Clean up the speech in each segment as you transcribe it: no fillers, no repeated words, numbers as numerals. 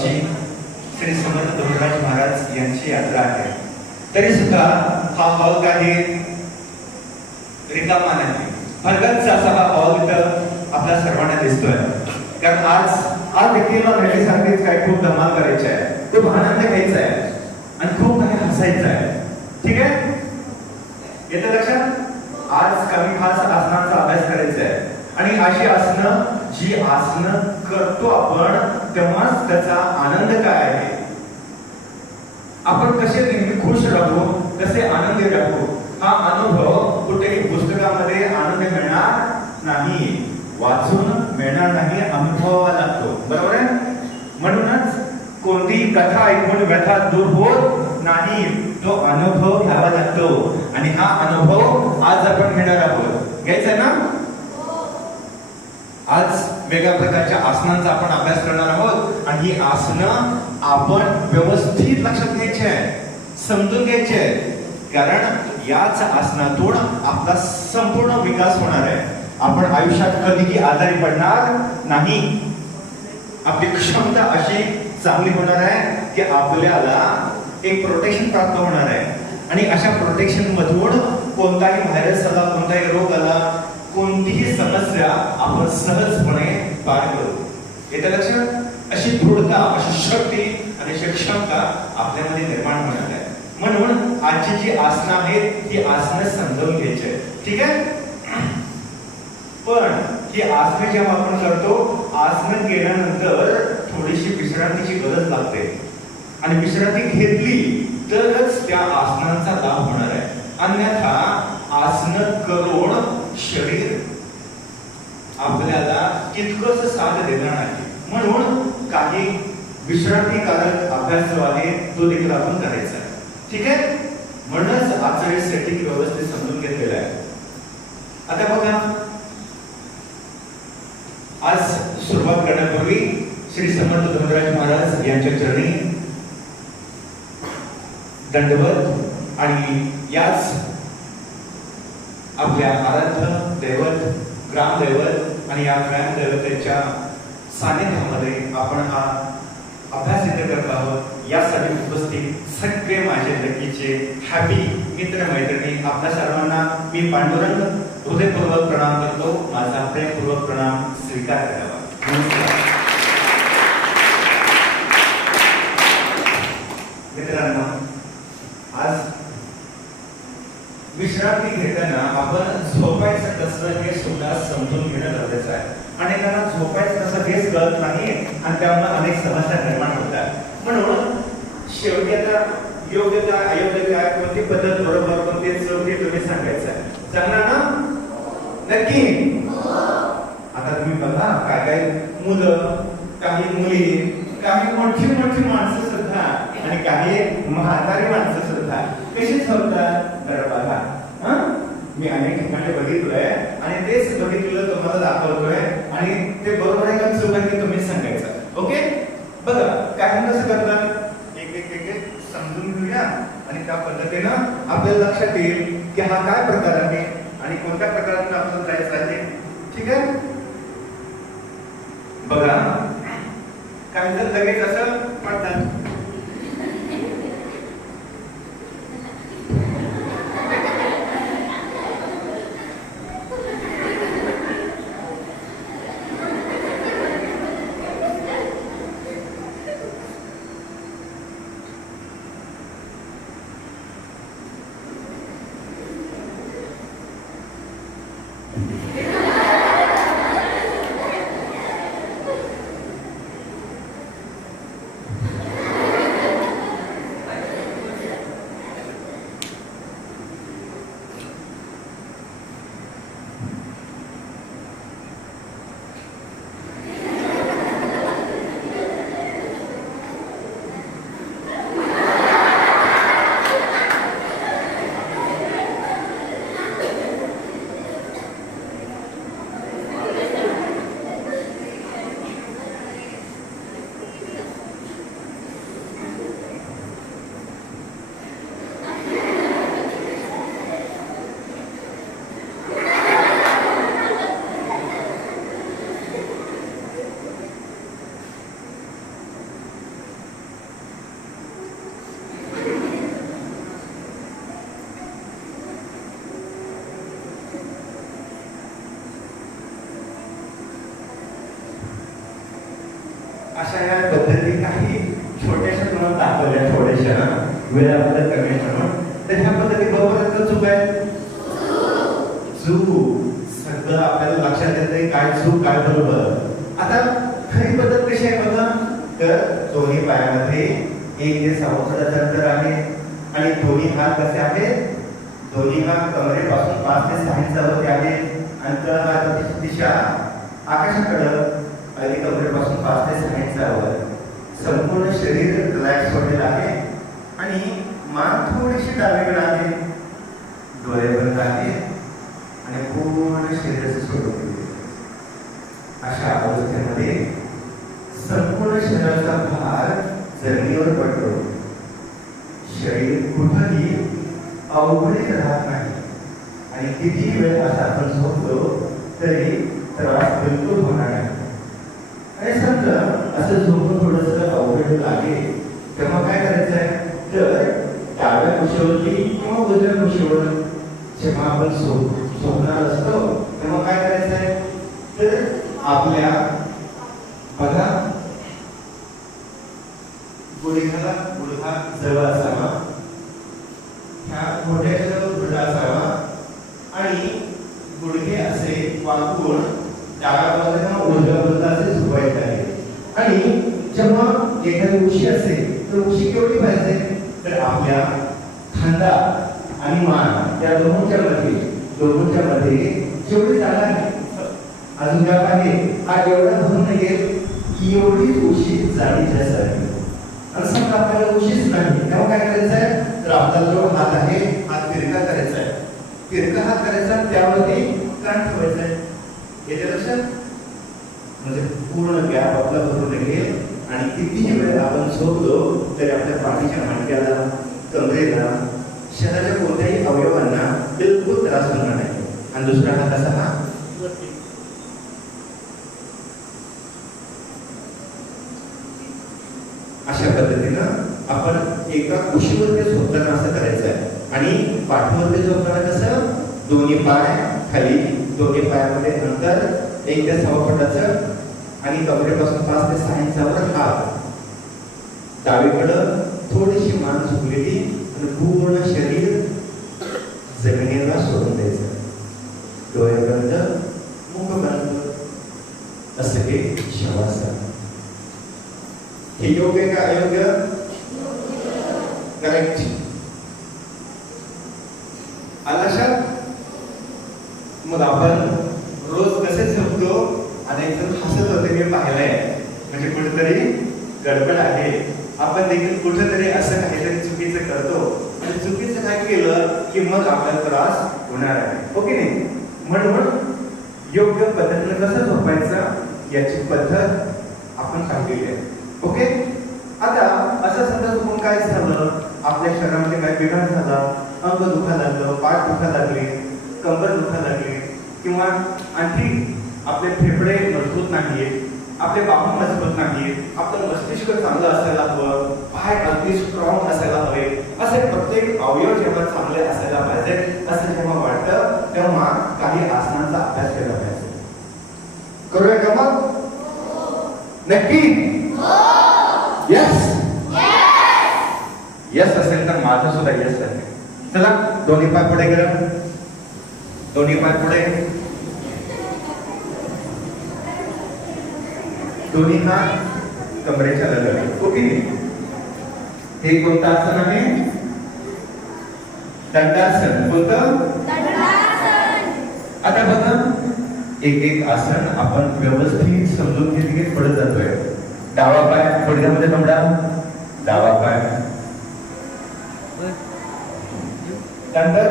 गावची श्री समर्थ धोंडराज महाराज यांची यात्रा आहे, तरी सुद्धा हा हॉल काही रिकामा नाही. भरगच्च असा हा हॉल इथं आपल्या सर्वांना दिसतोय. कारण आज देखील रॅलीसाठीच काही खूप धमाल करायची आहे, खूप आनंद घ्यायचा आहे आणि खूप काही हसायचं आहे. ठीक आहे, येतं लक्षात? आज कमी खास आसनांचा अभ्यास करायचा आहे आणि अशी आसनं जी आसनं करतो आपण तेव्हाच त्याचा आनंद काय आहे, आपण कसे नेहमी खुश राहू, कसे आनंदी राहू, हा अनुभव कुठेही पुस्तकामध्ये आनंद मिळणार नाही, वाचून मिळणार नाही, अनुभवावा लागतो. बरोबर आहे? म्हणूनच कोणतीही कथा ऐकून व्यथा दूर होत नाही, तो अनुभव घ्यावा लागतो आणि हा अनुभव आज आपण घेणार आहोत. घ्यायचा ना? आज वेगळ्या प्रकारच्या आसनांचा आपण अभ्यास करणार आहोत आणि ही आसनं आपण व्यवस्थित लक्षात घ्यायची आहे, समजून घ्यायची आहे. कारण याच आसनातून आपला संपूर्ण विकास होणार आहे. आपण आयुष्यात कधीही आजारी पडणार नाही. आपली क्षमता अशी चांगली होणार आहे की आपल्याला एक प्रोटेक्शन प्राप्त होणार आहे आणि अशा प्रोटेक्शन मधून कोणताही व्हायरस आला, कोणताही रोग आला, कोणतीही समस्या आपण सहजपणे पार करू. येतं लक्षात? अशी दृढता, अशी शक्ती आणि अशी क्षमता आपल्यामध्ये निर्माण होणार आहे. म्हणून आजची जी आसनं आहेत ती आसनं समजून घ्यायची आहेत. ठीक आहे? पण ही आसनं जेव्हा आपण करतो, आसनं केल्यानंतर थोडीशी विश्रांतीची गरज लागते आणि विश्रांती घेतली तरच त्या आसनांचा लाभ होणार आहे. अन्यथा आसनं करून शरीर आपल्याला तितकंच साथ देणार नाही. म्हणून काही विश्रांतीकारक अभ्यास जो आहे तो देखील आपण करायचा आहे. ठीक आहे? म्हणूनच आजचं सेटिंग व्यवस्थित समजून घेतलेलं आहे. आता बघा, आज सुरुवात करण्यापूर्वी श्री समर्थ धोंडराज महाराज यांच्या चरणी दंडवत आणि याच आपल्या आराध्य दैवत, ग्रामदैवत आणि या ग्रामदैवतेच्या सानिध्यामध्ये आपण हा अभ्यास इथे करत आहोत. यासाठी उपस्थित सगळे माझे नक्कीचे हॅपी मित्र मैत्रिणी, आपल्या सर्वांना मी पांडुरंग हृदयपूर्वक प्रणाम करतो. माझा प्रेमपूर्वक प्रणाम स्वीकार करावा. नमस्कार मित्रांनो, आज विश्रांती घेताना आपण झोपायचं कसं हे सुद्धा समजून घेणं गरजेचं आहे. अनेकांना झोपायचं कसं हेच कळत नाही आणि त्यामुळे अनेक समस्या निर्माण होतात. म्हणून शेवटी आता योग्य काय, अयोग्य काय, कोणती पद्धत बरोबर, कोणती चूक हे तुम्ही सांगायचं आहे. सांगणार ना? नक्की? आता तुम्ही बघा, काय काय मुलं, काही मुली, काही मोठी मोठी माणसं सुद्धा आणि काही म्हातारी माणसं सुद्धा कशी झोपतात बरं बघा. मी अनेक ठिकाणी बघितलंय आणि तेच बघितलेलं तुम्हाला दाखवतोय आणि ते बरोबर आहे का चूक आहे की तुम्ही सांगायचं. ओके? बघा, काही कसं करतात, एक एक एक एक समजून घेऊया आणि त्या पद्धतीनं आपल्याला लक्षात येईल की हा काय प्रकार आहे आणि कोणत्या प्रकारातून आपल्याला जायचं आहे. ठीक आहे? बघा, काही जर लगेच असं पडतात, अशा या पद्धती काही छोट्याशा तुम्हाला दाखवल्या, थोड्याशा वेळ आपल्याला कमी म्हणून. तर ह्या पद्धती बरोबर आहेत का चूक आहे? चूक. सगळं आपल्याला लक्षात येतंय काय चूक काय बरोबर. आता खरी पद्धत कशी आहे बघा, तर दोन्ही पायामध्ये 1 ते 6 फुटाचं अंतर आहे आणि दोन्ही हात कसे आहेत, दोन्ही हात कमरेपासून 5 ते 6 इंचावरती आहेत आणि तळहाताची दिशा आकाशाकडं आणि कमरेपासून 5 ते 6 इंचावर. संपूर्ण शरीर रिलॅक्स होलेलं आहे आणि मान थोडीशी डावीकडे आहे, डोळे बंद आहेत आणि पूर्ण शरीराचं सोडून दिले. अशा अवस्थेमध्ये संपूर्ण शरीराचा भार जमिनीवर पडतो. शरीर कुठंही अवघडीत राहत नाही आणि किती वेळ असा आपण झोपलो तरी त्रास बिलकुल होणार नाही. आणि समजा असं झोपून थोडंसं अवघड लागेल तेव्हा काय करायचं आहे, तर डाव्या कुशीवरती किंवा उजव्या कुशीवर जेव्हा आपण झोपणार असतो तेव्हा काय करायचं आहे, तर आपल्या बघा गुडघा जवळ असावा, ह्या घोट्याच्या दृढ असावा आणि गुडघे असे वाकून डाव्या बाजूला किंवा उजव्या बाजूला असे झोपायचे आहे. आणि जेव्हा एखादी उशी असेल तर उशी केवढी पाहिजे, तर आपल्या खांदा आणि मान या दोघांच्या मध्ये जेवढी जागा आहे अजून जागा आहे हा एवढा भरून निघेल की एवढी उशी जाडीची असावी. आणि समजा आपल्याला उशीच नाही तेव्हा काय करायचं आहे, तर आपला जो हात आहे हात तिरका करायचा आहे, तिरका हात करायचा त्यावरती कान ठेवायचा आहे. येते लक्षात, म्हणजे पूर्ण गॅप आपला भरून निघेल आणि कितीही वेळ आपण झोपलो तरी आपल्या पाठीच्या मणक्याला, कमरेला, शरीराच्या कोणत्याही अवयवांना बिलकुल त्रास होणार नाही. आणि दुसरा हात असा हा अशा पद्धतीनं आपण एका कुशीवरती झोपताना असं करायचं आहे. आणि पाठीवरती झोपताना कसं, दोन्ही पाय खाली, दोन्ही पायामध्ये अंतर 1 ते 6 फुटाचं आणि कमरेपासून 5 ते 6 इंचावर हात, डावीकडं थोडीशी मान झुकलेली आणि पूर्ण शरीर जमिनीला सोडून द्यायचं. डोळे बंद, मुख बंद, असं हे शवासन. हे योग्य का अयोग्य? करेक्ट. लक्षात. मग आपण रोज कसे झोपतो, आणि एकदम हसत होते मी पाहिलंय, म्हणजे कुठेतरी गडबड आहे. आपण देखील कुठेतरी असं काहीतरी चुकीचं करतो आणि चुकीचं काय केलं की मग आपल्याला त्रास होणार आहे, हो की नाही. म्हणून योग्य पद्धतीने कसं झोपायचं याची पद्धत आपण पाहिलेली आहे. ओके. आता असं समजा चुकून काय झालं, आपल्या शरीरामध्ये काय बिघाड झाला, अंग दुखायला लागलं, पाठ दुखायला लागले, कंबर दुखायला लागली, किंवा आणखी आपले फेफडे मजबूत नाहीत, आपले बाहू मजबूत नाहीत, आपलं मस्तिष्क चांगलं असायला हवं, पाय अगदी स्ट्रॉंग असायला हवे, असे प्रत्येक अवयव जेव्हा चांगले असायला पाहिजे असं जेव्हा वाटतं तेव्हा काही आसनांचा अभ्यास केला पाहिजे. करूया का मग? नक्की? यस यस असेल तर माझं सुद्धा यस आहे. चला दोन्ही पाय पुढे गेलं, दोन्ही पाय पुढे, दोन्ही हात कमरेच्या लगत. ओके. हे कोणतं आसन आहे? दंडासन. कोणतं? आता बघा, एक एक आसन आपण व्यवस्थित समजून घेत पडत जातोय. डावा पाय गुडघ्यामध्ये कमडा, डावा पाय, नंतर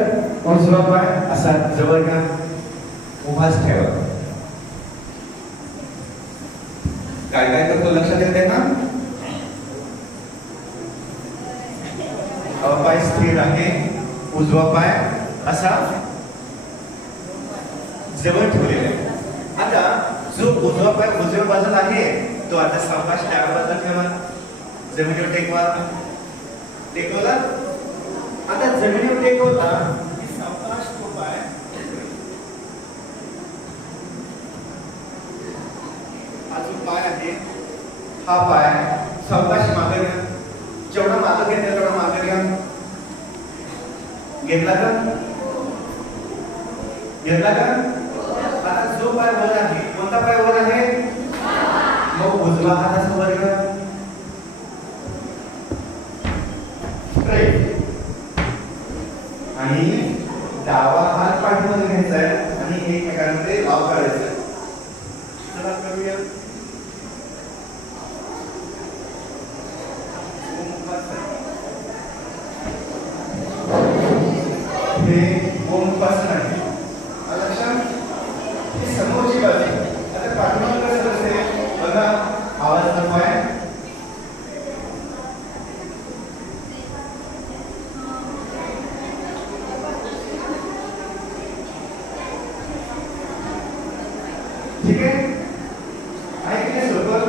उजवा पाय असा जवळ घ्या, उभाच ठेवा. काय काय करतो लक्षात येते ना? पाय स्थिर आहे, उजवा पाय असा जवळ ठेवलेला आहे. आता जो उजवा पाय उजव्या बाजूला आहे तो आता सावकाश डाव्या बाजूला ठेवा, जमिनीवर टेकवा. टेकवला. आता जमिनीवर टेकवला की सावकाश तो पाय हा जो पाय आहे हा पाय सावकाश मागे घ्या. जेवढं मागे घेतलं तेवढं मागे घ्या. घेतला का? घेतला का? आता जो पाय वर आहे, कोणता पाय वर आहे? मग उजवा हाताचा वर घ्या. स्ट्रेट. आणि डावा हात पाठीमध्ये घ्यायचा आहे आणि एकमेकांमध्ये लाव करायचा आहे. चला करूया. हे ओमपासन आहे. लक्षात? ही समोरची बाजू. आता पाठीमागे कसं असते बघा, आवाज नको आहे. ठीक आहे? आहे की नाही सोबत?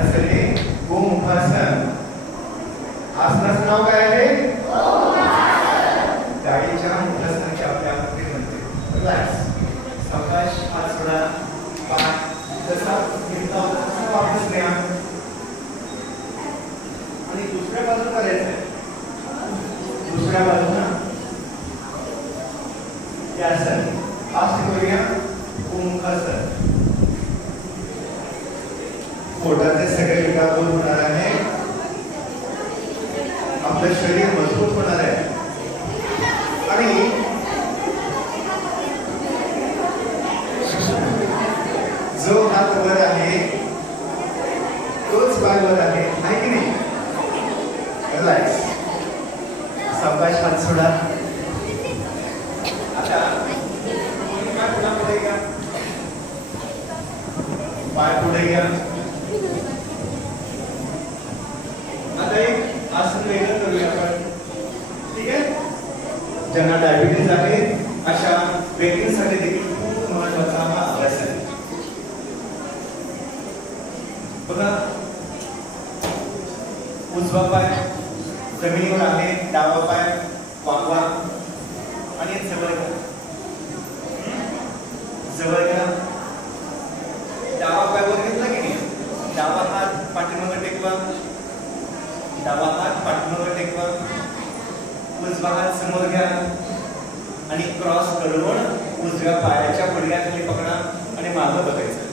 असं हे ओमपासन. आसनाचं नाव काय आहे? गाडीच्या मोठ्यासारखे आपल्या हाती म्हणते. रिलॅक्स. सावकाश हात सोडा. पाय जसा घेतला होता तसा वापस घ्या. आणि दुसऱ्या बाजूला करायचं आहे. दुसऱ्या बाजूला यासाठी फास्ट करूया. ओमकासन. पोटाचे सगळे विकार दूर होणार आहे. आपलं शरीर मजबूत होणार आहे. आणि जो हात वर आहे तोच पाय वर आहे की नाही? रिलॅक्स. सावकाश हात सोडा. आता पाय पुढे घ्या. पाय पुढे घ्या. आता एक आसन वेगळं करूया आपण. ठीक आहे? ज्यांना डायबिटीज आहे अशा व्यक्तींसाठी देखील खूप महत्त्वाचा हा अभ्यास आहे. बघा, उजवा पाय जमिनीवर आहे, डावा पाय वाकवा आणि जवळ घ्या. जवळ घ्या. डावा पाय वर घेतला की नाही? डावा हात पाठीमागे टेकवा. डावा हात पाठीमागे टेकवा. उजवा हात समोर घ्या आणि क्रॉस करून उजव्या पायाच्या गुडघ्याखाली पकडा आणि मागे बघायचं.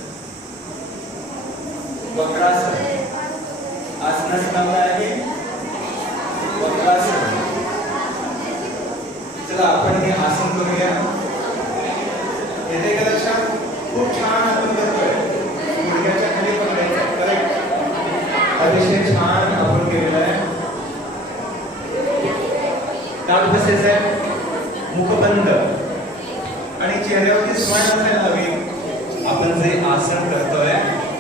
वक्रासन. आसनाचं नाव काय आहे? वक्रासन. चला आपण हे आसन करूया. येते का लक्षात? खूप छान आपण करतोय. गुडघ्याच्या खाली पकडायचं. करेक्ट. अतिशय छान आपण केलेलं आहे. दात बसायचं आहे. मुख बंद आणि चेहऱ्यावरती स्माइल असायला हवी. आपण जे आसन करतोय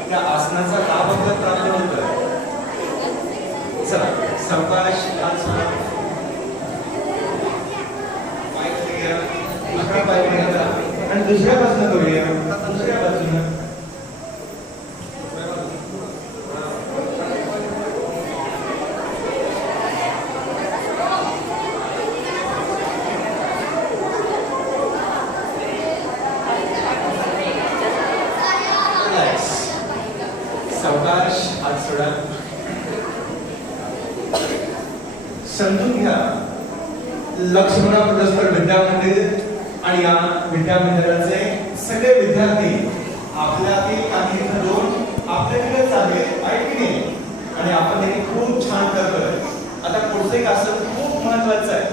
त्या आसनाचा लाभ आपल्याला प्राप्त होतोय. चला सावकाश हात सोडा. पाय खाली घ्या. दुसरा पाय घ्या आणि दुसऱ्या बाजूला करूया. दुसऱ्या बाजूला. सावकाश हात सोडा. समजून घ्या, लक्ष्मणा पुरस्कार विद्यामंदिर आणि या विद्यामंदिराचे सगळे विद्यार्थी आपल्यातील काही ठरवून आपल्याकडे चालले आहे की नाही? आणि आपण हे खूप छान करतोय. आता पुढचं एक आसन खूप महत्वाचं आहे.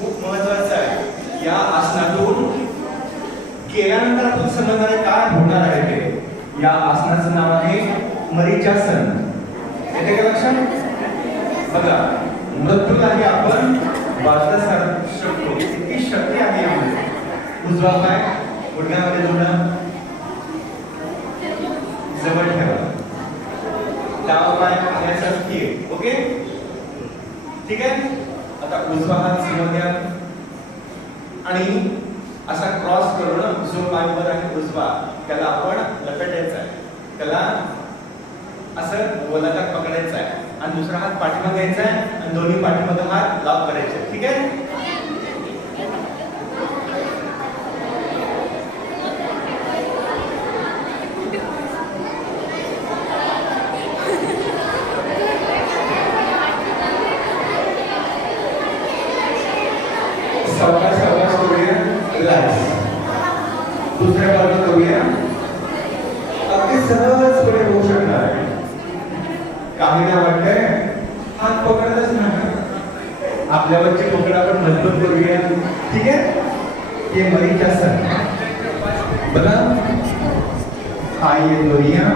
खूप महत्वाचं आहे. या आसनातून केल्यानंतर आपण समजणार काय होणार आहे ते. या आसनाचं नाव आहे मरीचासन. येते का लक्षात? बघा, मृत्यूलाही आपण वाचता शकतो. इतकी शक्ती आहे यामध्ये. उजवा पाय गुडघ्यामध्ये जोडा. जवळ ठेवा. डावा पाय पाण्याचा स्थिर. ओके? ठीक आहे? आता उजवा हात समोर घ्या आणि असा क्रॉस करून जो पाय वर आहे उजवा त्याला आपण लपेटायचा आहे. त्याला असं गोलाकार पकडायचा आहे आणि दुसरा हात पाठीमागे घ्यायचा आहे आणि दोन्ही पाठीमागे हात लाव करायचे. ठीक आहे? पकडतच ना आपल्यावरचे पकड आपण मजबूत करूया ठीक आहे ये मरीचासन बघा हा ये दोरिया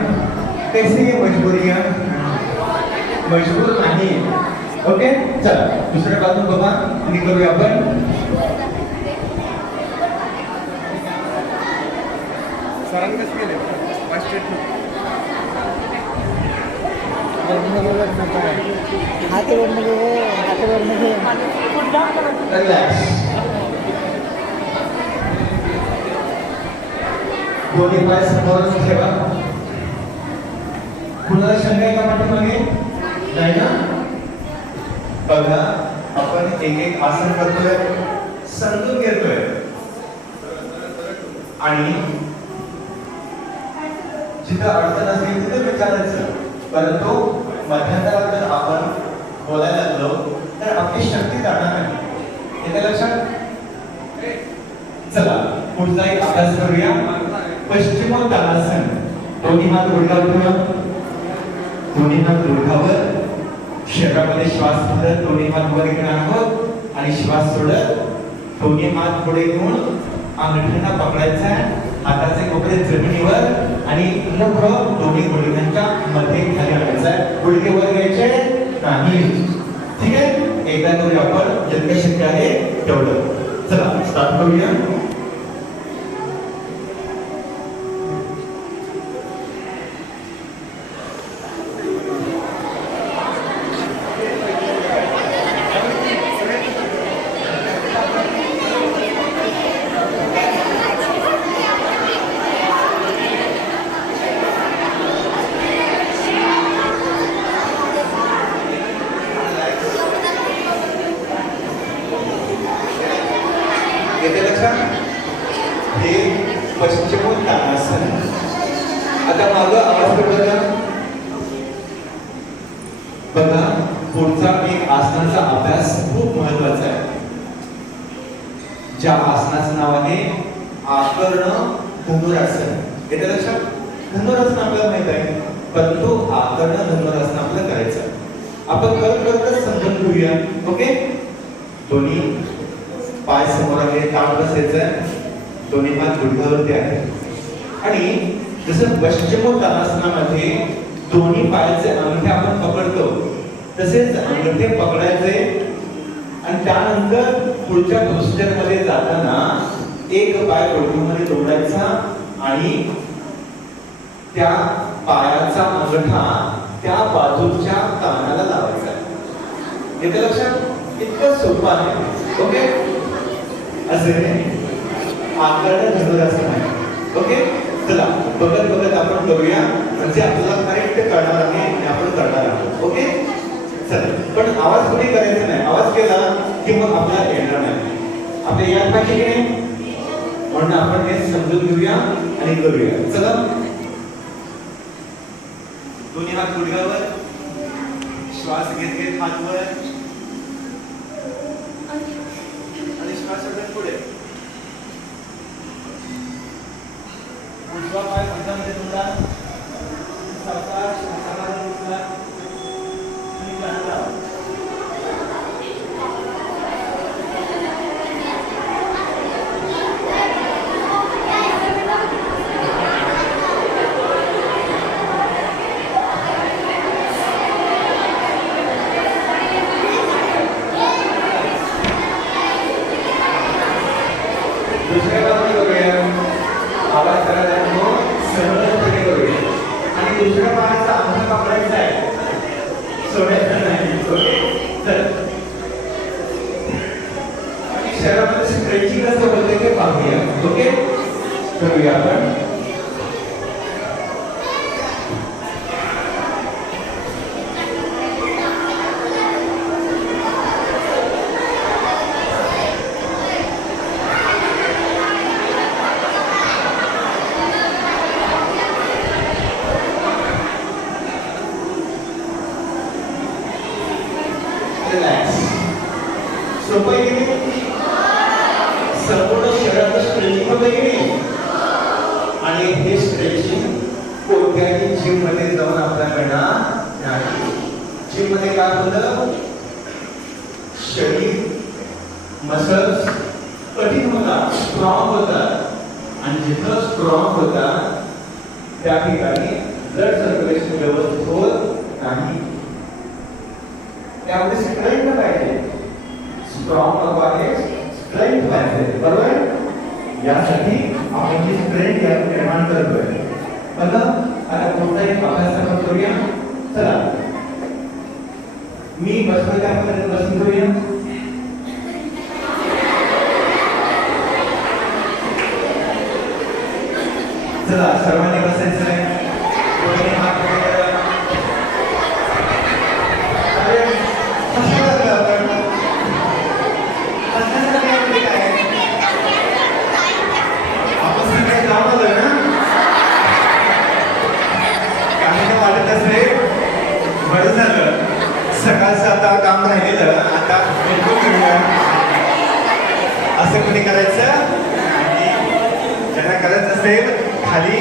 कैसे ये मजबूरियां मजबूर नाही ओके चला दुसऱ्या बाजून बघा आणि करूया आपण सरांनी कसं केलं दोन्ही पाय समोरच ठेवा कुणाला शंका आहे का पाठीमागे नाही ना बघा आपण एक एक आसन करतोय समजून घेतोय आणि जिथं अडचण असेल तिथे विचारायचं परंतु मध्यंतरात जर आपण बोलायला लागलो तर आपली शक्ती जाणार नाही येते लक्षात चला पुढचा एक अभ्यास करूया पश्चिमोत्तानासन दोन्ही हात गुडघ्यावर ठेवा दोन्ही हात गुडघ्यावर शरीरामध्ये श्वास घेत दोन्ही हात वर घेणार आहोत आणि श्वास सोडत दोन्ही हात पुढे घेऊन अंगठ्यांना पकडायचा आहे हाताचे कोपरे जमिनीवर आणि मुख दोन्ही गुडघ्यांच्या मध्ये खाली आणायचं आहे गुडघे वर घ्यायचे नाही ठीक आहे एकदा करूया आपण जितकं शक्य आहे तेवढं चला स्टार्ट करूया येते लक्षात हे पश्चिमोत्तानासन आता मागं आवाज बघा बघा पुढचा एक आसनाचा अभ्यास खूप महत्वाचा आहे ज्या आसनाचं नाव आहे आकर्ण धनुरासन येते लक्षात धनुरासन आपल्याला माहित आहे परंतु आकर्ण धनुरासन आपल्याला करायचं आपण करत समजून घेऊया ओके दोन्ही पाय समोर आहे ताट बसायचं दोन्ही हात गुडघ्यावरती आहे आणि जसं पश्चिमोत्तानासनामध्ये दोन्ही पायाचे अंगठे आपण पकडतो तसेच अंगठे पकडायचे आणि त्यानंतर पुढच्या पोस्चर मध्ये जाताना एक पाय गुडघ्यामध्ये जोडायचा आणि त्या पायाचा अंगठा त्या बाजूच्या कानाला लावायचा येते लक्षात इतकं सोपं आहे ओके असे आकर्ण धनुरासन आहे ओके चला बघत बघत आपण करूया म्हणजे आपल्याला करेक्ट कळणार आहे आणि आपण करणार आहोत ओके चला पण आवाज कुठे करायचा नाही आवाज केला की मग आपल्याला येणार नाही आपल्या याद पाहिजे की नाही म्हणून आपण हे समजून घेऊया आणि करूया चला दोन्ही हात गुडघ्यावर श्वास घेत घेत हात वर आणि श्वास सोडत पुढे उजवा पाय मध्यामध्ये जोडा सावकाश श्वासाला उचला आणि कान लावा दुसऱ्या बाजूला करूया आवाज करायला नको सरळपणे करूया आणि दुसऱ्या पायाचा अंगठा पकडायचा आहे सोडायचा नाही ओके चल आणि शरीरामध्ये स्ट्रेचिंग कसं होते ते पाहूया ओके करूया आपण सोपं आहे की संपूर्ण शरीराचं स्ट्रेचिंग होतं की नाही आणि हे स्ट्रेचिंग कोणत्याही जिम मध्ये जाऊन आपल्याला मिळणार नाही जिम मध्ये काय होतं, शरीर मसल्स कठीण होतात, स्ट्रॉंग होतात आणि जिथं स्ट्रॉंग होतात त्या ठिकाणी ब्लड सर्क्युलेशन व्यवस्थित होत नाही. त्यामध्ये स्ट्रेंथ पाहिजे, स्ट्रॉंग नको आहे, स्ट्रेंथ पाहिजे, बरोबर. यासाठी आपण ही स्ट्रेंथ निर्माण करतोय. बघा आता कोणता एक अभ्यास आपण करूया. चला मी बसलोय त्यामध्ये बसून करूया. चला सर्वांनी बसायचं आहे. दोन्ही हात वर करा. अरे कसं लागलं आपण? कसं लागलं आपले काय? आपण सगळे जाऊन आलोय ना? काही काय वाटत असेल, बरं झालं. सकाळचं आता काम राहिलेलं आता बिलकुल करूया. असं कोणी करायचं आणि ज्यांना करायचं असेल खाली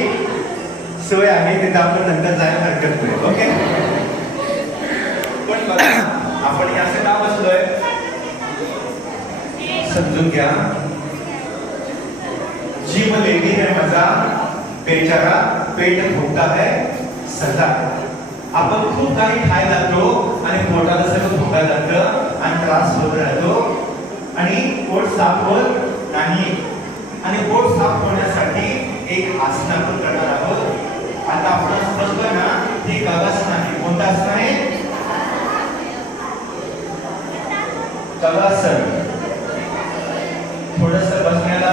सोय आहे तिथं आपण नंतर जायला हरकत नाही. ओके. पण बघा आपण हे असं का बसलोय समजून घ्या. जिम लेडी है मजा, बेचारा पेट फुगता है सदा. आपण खूप काही खायला लागतो आणि पोटाला सगळं फुगायला लागतं आणि त्रास होत राहतो आणि पोट साफ होत नाही. आणि पोट साफ होण्यासाठी एक आसन आपण करणार आहोत. आता आपण बसलोय ना, हे गगासन आहे. कोणतं आसन आहे? गगासन. थोडंसं बसण्याला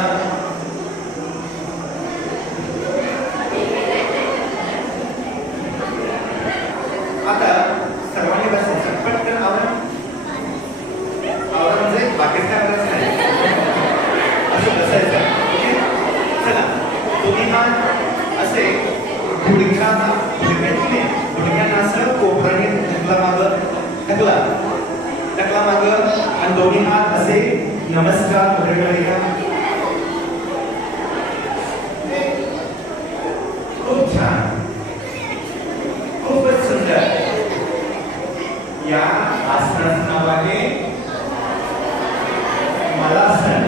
आता सर्वांनी बसायचं. पटकन आवरण म्हणजे बाकीच काय करायचं नाही, असं बसायचं. ओके. चला तुम्ही हात असे गुडघ्यांना घेतले, गुडघ्यांना असं कोपराने ढकला मागं, ढकला मागं आणि दोन्ही हात असे नमस्कार मुद्रेमध्ये. खूप छान, खूपच सुंदर. या आसनाचं नाव आहे मलासन.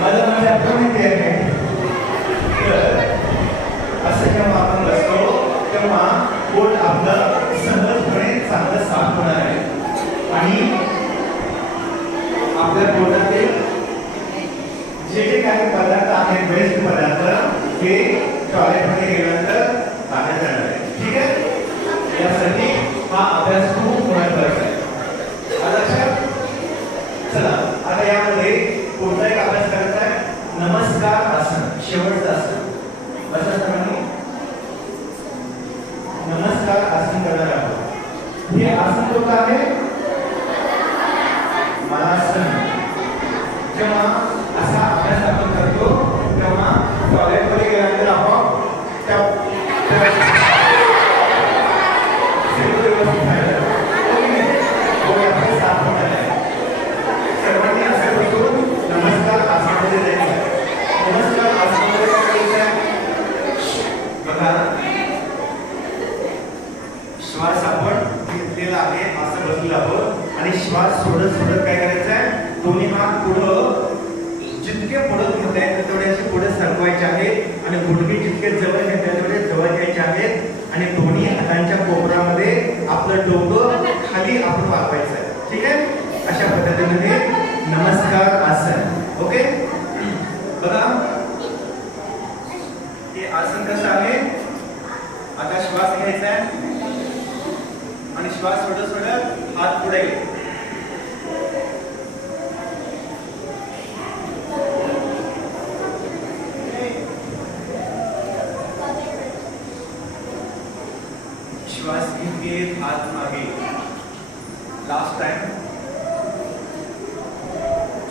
मला म्हणजे आपण माहिती आहे तर असं जेव्हा आपण बसतो तेव्हा पोट आपलं सहजपणे चांगलं साफ होणार आहे आणि आपल्या पोटातील जे जे काही पदार्थ आहेत, वेस्ट पदार्थ, हे टॉयलेटमध्ये गेल्यानंतर बाहेर जाणार आहे. ठीक आहे. यासाठी हा अभ्यास खूप महत्त्वाचा आहे. लक्षात. चला आता यामध्ये पुढचा एक अभ्यास करायचा आहे, नमस्कार आसन. शेवटचं आसन. बसा सर्वांनी. नमस्कार आसन करणार आहोत. हे आसन कोणतं आहे? मलासन. जेव्हा असा अभ्यास आपण करतो तेव्हा टॉयलेटमध्ये गेल्यानंतर आपण सर्वांनी असं बसून नमस्कार आसनामध्ये जायचं. नमस्कार आसनामध्ये काय करायचं? बघा श्वास आपण घेतलेला आहे, असं बसलेलो आहोत आणि श्वास सोडत सोडत काय करायचं आहे, दोन्ही हात पुढं जितके पुढं घेता येईल तेवढे असे पुढे सरकवायचे आहेत आणि गुडघे जितके जवळ घेता येईल तेवढे जवळ घ्यायचे आहेत आणि दोन्ही हातांच्या कोपरामध्ये आपलं डोकं खाली आपण वाकवायचं आहे. ठीक आहे. अशा पद्धतीने नमस्कार आसन. ओके. बघा हे आसन कसं आहे. आता श्वास घ्यायचा आहे आणि श्वास सोडत सोडत हात पुढे घे. श्वास घेत हात मागे. Last time.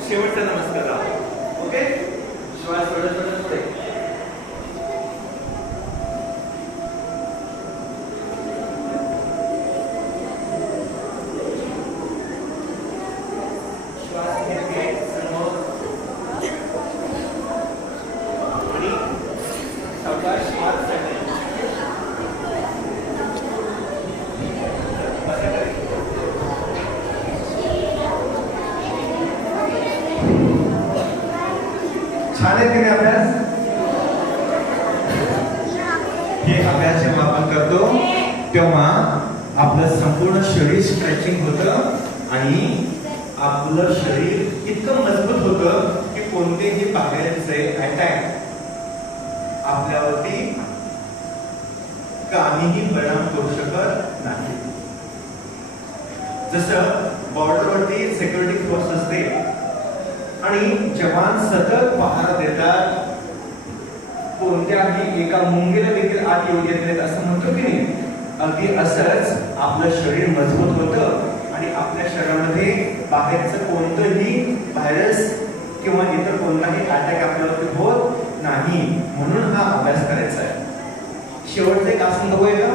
शेवटचा नमस्कार. ओके. श्वास सोडत सोडत पुढे. श्वास घेत समोर आणि सावकाश हात तेव्हा आपलं संपूर्ण शरीर स्ट्रेचिंग होतं आणि आपलं शरीर इतकं मजबूत होतं की कोणतेही बाहेरचे अटॅक आपल्यावरती काहीही परिणाम करू शकत नाही. जसं बॉर्डरवरती सिक्युरिटी फोर्स असते आणि जवान सतत पहारा देतात, कोणत्याही एका मुंगीला देखील आत येऊ देत नाहीत असं म्हणतो की नाही. अगदी असंच आपलं शरीर मजबूत होतं आणि आपल्या शरीरामध्ये बाहेरचं कोणतंही व्हायरस किंवा इतर कोणताही अटॅक आपल्यावरती होत नाही. म्हणून हा अभ्यास करायचा आहे. शेवटचं एक आसन बघूया का?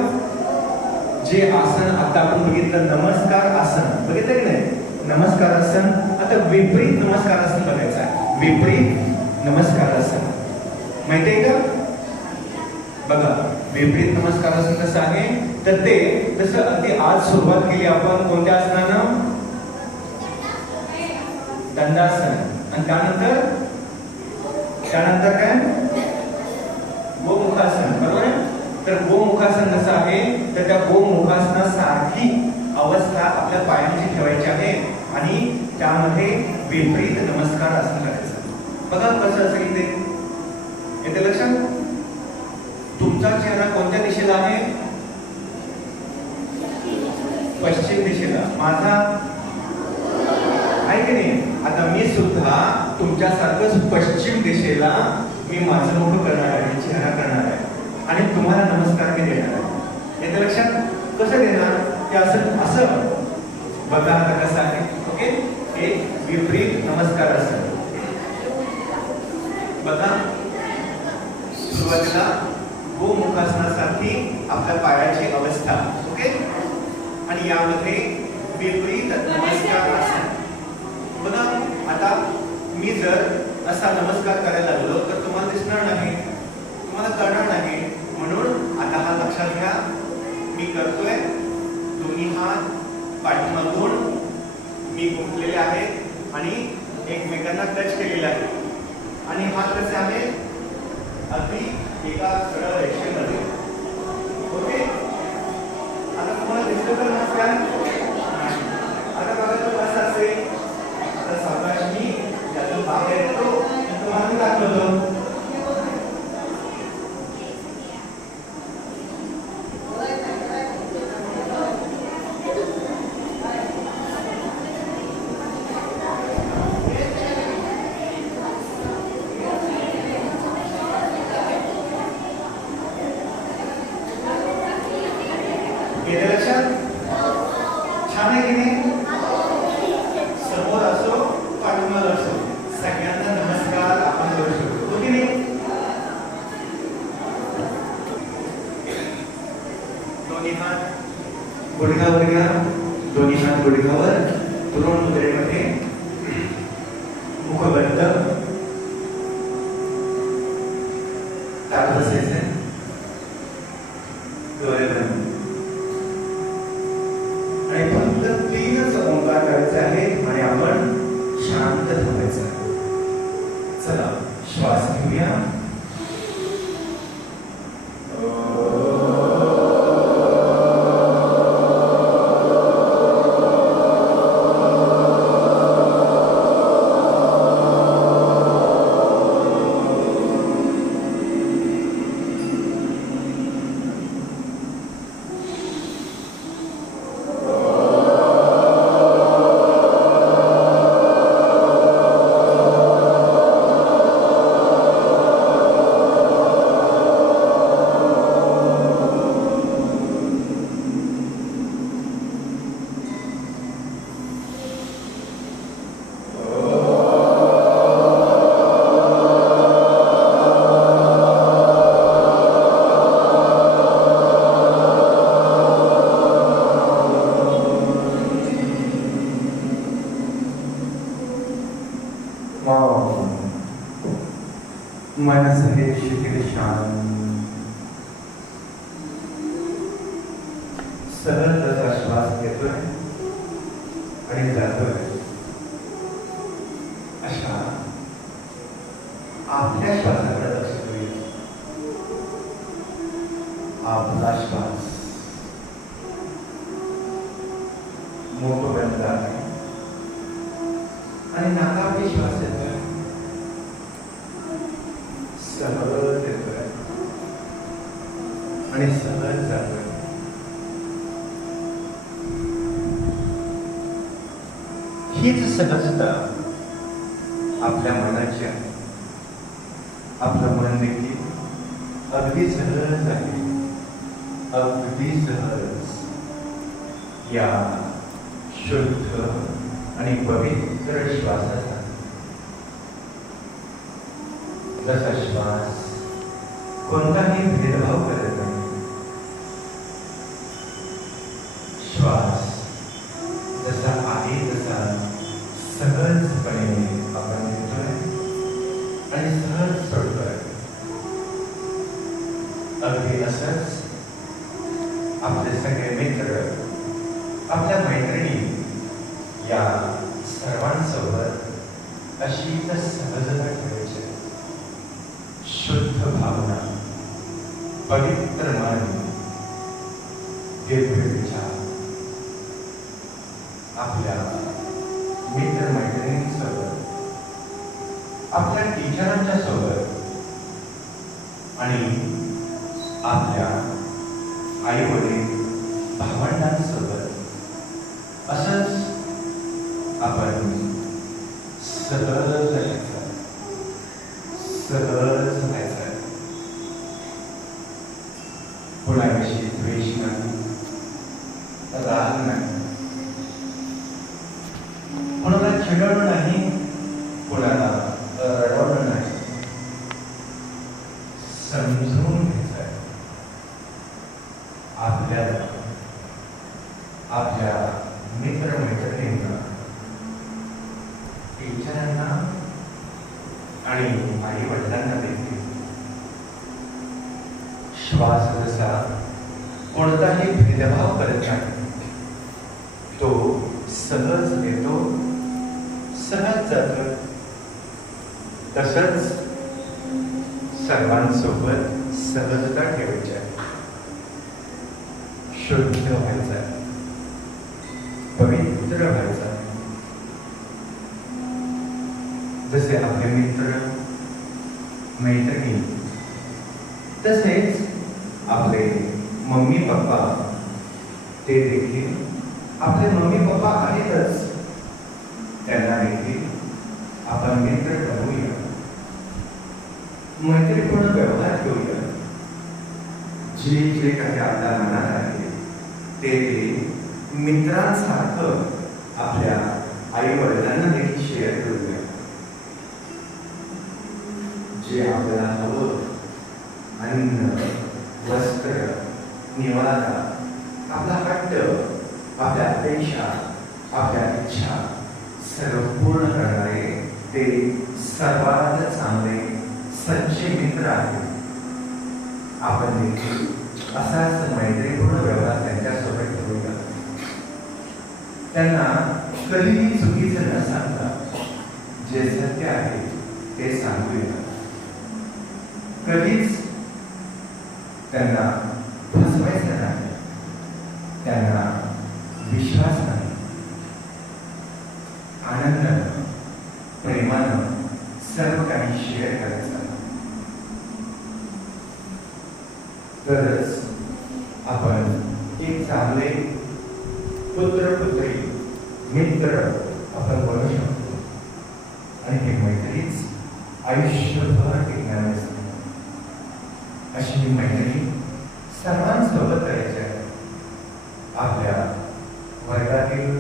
जे आसन आता आपण बघितलं नमस्कार आसन, बघितलं की नाही? नमस्कार आसन. आता विपरीत नमस्कार आसन बघायचं आहे. विपरीत नमस्कार आसन माहितीये का? बघा विपरीत नमस्कार आसन कसं आहे तर ते जसं अगदी आज सुरुवात केली आपण कोणत्या आसनानं? दंडासन. आणि त्यानंतर काय? गोमुखासन. बरोबर आहे? तर गोमुखासन कसं आहे तर त्या गोमुखासनासारखी अवस्था आपल्या पायांची ठेवायची आहे आणि त्यामध्ये विपरीत नमस्कार आसन करायचं. बघा कसं असेल ते, येते लक्षात? तुमचा चेहरा कोणत्या दिशेला आहे? पश्चिम दिशेला. माझा आहे की नाही? आता मी सुद्धा तुमच्यासारखंच पश्चिम दिशेला मी माझं मुख करणार आहे, चेहरा करणार आहे आणि तुम्हाला नमस्कार मी देणार आहे. येते लक्षात? कसं देणार ते? असं बघा आता कसं आहे. ओके, एक विपरीत नमस्कार असं बघा. सुरुवातीला गोमुखासनासारखी आपल्या पायाची अवस्था. ओके, आणि यामध्ये विपरीत नमस्कार आसन. बघा आता मी जर असा नमस्कार करायला लागलो तर तुम्हाला दिसणार नाही, तुम्हाला कळणार नाही. म्हणून आता हा लक्षात घ्या. मी करतोय, दोन्ही हात पाठीमागून मी घुमलेले आहेत आणि एकमेकांना टच केलेले आहे आणि हात कसे आहे? अगदी एका सरळ रेषेमध्ये. ओके, आता तुम्हाला दिसतो का नमस्कार? आता बघा तो कसा असेल. आता सावकाश मी त्यातून बाहेर येतो आणि तुम्हाला मी दाखवतो. छान आहे की नाही? समोर असो पाठीमागे असो सगळ्यांना नमस्कार आपण करू शकतो. हो की नाही? दोन्ही हात गुडघ्यावर घ्या. दोन्ही हात गुडघ्यावर तरुण मुद्रेमध्ये मुख बंद ताट बसायचं. डोळे बंद आणि फक्त तीनच ओंकार करायचे आहेत आणि आपण शांत थांबायचं. चला श्वास घेऊया. मन सहे शिथिल शांत सहज असा श्वास घेतोय आणि जातोय. अशा आपल्या श्वासाकडे लक्ष देऊया. आपला श्वास मोठं बंद आहे आणि नाकावरती श्वास येतोय, सहज येतोय आणि सहज जातोय. हीच सहजता आपल्या मनाची आहे. आपलं मन देखील अगदी सहज आहे, अगदी सहज या शुद्ध आणि पवित्र श्वासाचा. जसा श्वास कोणताही भेदभाव करत नाही, श्वास जसा आहे तसा सहजपणे आपण घेतोय आणि सहज सोडतोय. अगदी असंच आपले सगळे मित्र, आपल्या मैत्रिणी या सर्वांसोबत अशीच सहजता ठेवायची. शुद्ध भावना, पवित्र मन, दिव्य विचार आपल्या मित्र मैत्रिणींसोबत, आपल्या टीचरांच्या सोबत आणि आपल्या आई वडील भावंडांसोबत असंच आपण सहज राहायचं, सहज राहायचं. कोणाविषयी द्वेष नाही, राग नाही, कोणाला चिडवणं नाही, कोणाला रडवणं नाही. समजून घ्यायचं आपल्याला, आपल्या मित्र मैत्रिणींना, टीचरांना आणि आई वडिलांना देखील. श्वास जसा कोणताही भेदभाव करत नाही, तो सहज येतो, सहज जातो. तसंच सर्वांसोबत सहजता ठेवायची आहे, शुद्ध व्हायचं आहे, पवित्र व्हायचं आहे. जसे आपले मित्र मैत्रिणी, तसेच आपले मम्मी पप्पा, ते देखील आपले मम्मी पप्पा आहेतच. त्यांना देखील आपण मित्र बनवूया, मैत्रीपूर्ण व्यवहार ठेवूया. जे जे काही आपल्या मनात आहे ते मित्रांसारखं आपल्या आई वडिलांना देखील शेअर करूया. जे आपल्याला हवं, अन्न, वस्त्र, निवारा, आपला हट्ट, आपल्या अपेक्षा, आपल्या इच्छा सर्व पूर्ण करणारे ते सर्वात चांगले सच्चे मित्र आहेत. आपण देखील असाच मैत्रीपूर्ण व्यवहार त्यांच्यासोबत ठेवूया. त्यांना कधीही चुकीचं न सांगता जे सत्य आहे ते सांगूया. कधीच त्यांना फसवायचं नाही, त्यांना विश्वास नाही. आनंदानं, प्रेमानं सर्व काही शेअर करायचं. तरच आपण एक चांगले पुत्र पुत्री मित्र आपण बनू शकतो आणि ही मैत्रीच आयुष्यभर टिकणार असते. अशी मैत्री सर्वांसोबत करायची आहे. आपल्या वर्गातील,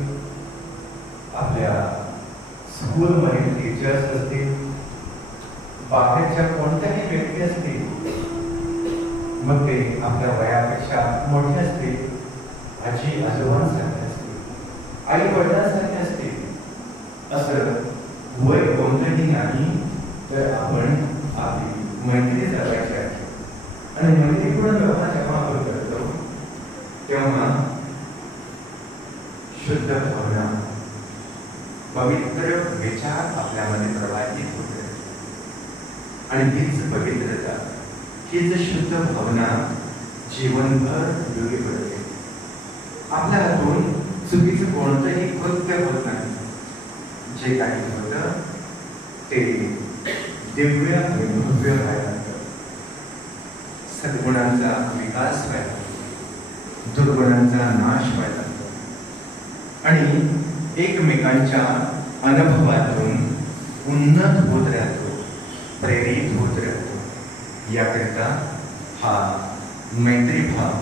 आपल्या स्कूलमधील टीचर्स असतील, बाहेरच्या कोणत्याही व्यक्ती असतील, मग ते आपल्या वयापेक्षा मोठे असतील, आजी आजोबांसारखे असतील, आई वडिलांसारखे असतील, असं वय कोणतंही नाही. तर आपण आपली मैत्री जगायची आहे. आणि मैत्रीपूर्ण व्यवहार जेव्हा आपण करतो तेव्हा शुद्ध भावना, पवित्र विचार आपल्यामध्ये प्रवाहित होते. आणि हीच पवित्रता, हीच शुद्ध भावना जीवनभर उपयोगी पडते. आपल्या हातून चुकीचं कोणतंही जे काही होतं ते दिव्य आणि भव्य व्हायला लागलं. सद्गुणांचा विकास व्हायला लागला, दुर्गुणांचा नाश व्हायला लागला आणि एकमेकांच्या अनुभवातून उन्नत होत राहतो, प्रेरित होत राहतो. याकरिता हा मैत्रीभाव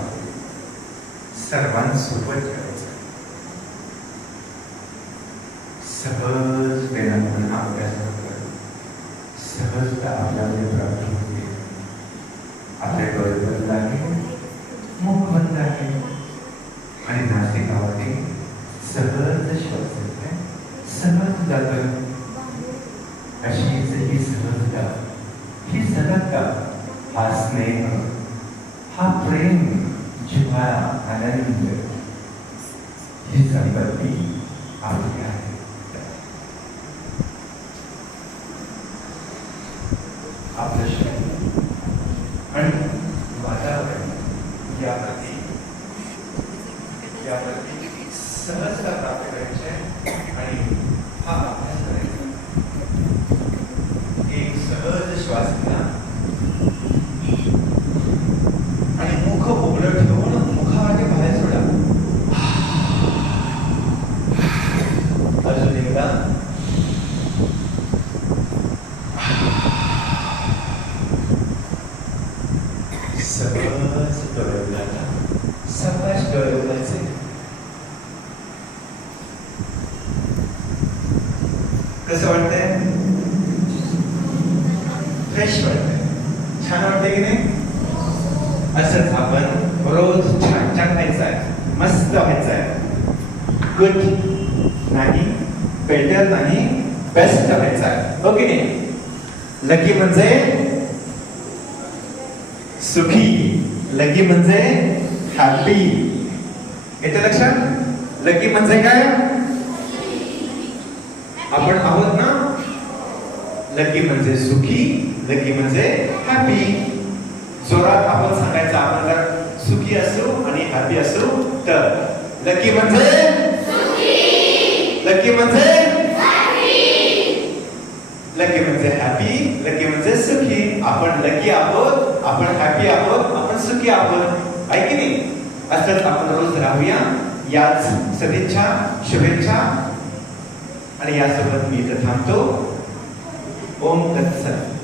सर्वांसोबत ठेवायचा. सहज वेळापण अभ्यास करतो, सहजता आपल्यामध्ये प्राप्त होते. आपले डोळे बंद आहे, मुख बंद आहे आणि नासिकामध्ये सहज श्वास येतोय, सहज जातोय. अशीच ही सहजता, ही सततता, हा स्नेह, हा प्रेम, जिव्हाळा, आनंद, ही संपत्ती आपली आहे. आपलं शरीर आणि वातावरण याप्रती सहजता प्राप्त करायचे आणि हा अभ्यास करायचा. एक सहज श्वास घ्या आणि मुख उघडं ठेवून मुखामध्ये बाहेर सोडा. अजून एकदा सहज डोळे उघडा, सहज डोळे उघडायचे. कसं वाटतंय? फ्रेश वाटतंय, छान वाटतंय की नाही? असंच आपण रोज छान छान व्हायचं आहे, मस्त व्हायचं आहे. गुड नाही, बेटर नाही, बेस्ट व्हायचं आहे. हो की नाही? लकी म्हणजे सुखी, लकी म्हणजे हॅपी. येते लक्षात? लकी म्हणजे काय? आपण आहोत ना? लकी म्हणजे सुखी, लकी म्हणजे हॅपी. जोरात आपण सांगायचं, आपण जर सुखी असू आणि हॅपी असू तर लकी म्हणजे सुखी, लकी म्हणजे लकी म्हणजे हॅपी, लकी म्हणजे सुखी. आपण लकी आहोत, आपण हॅपी आहोत, आपण सुखी आहोत. आहे की नाही? असंच आपण रोज राहूया. याच सदिच्छा, शुभेच्छा आणि यासोबत मी इथं थांबतो. ओम तत्सत.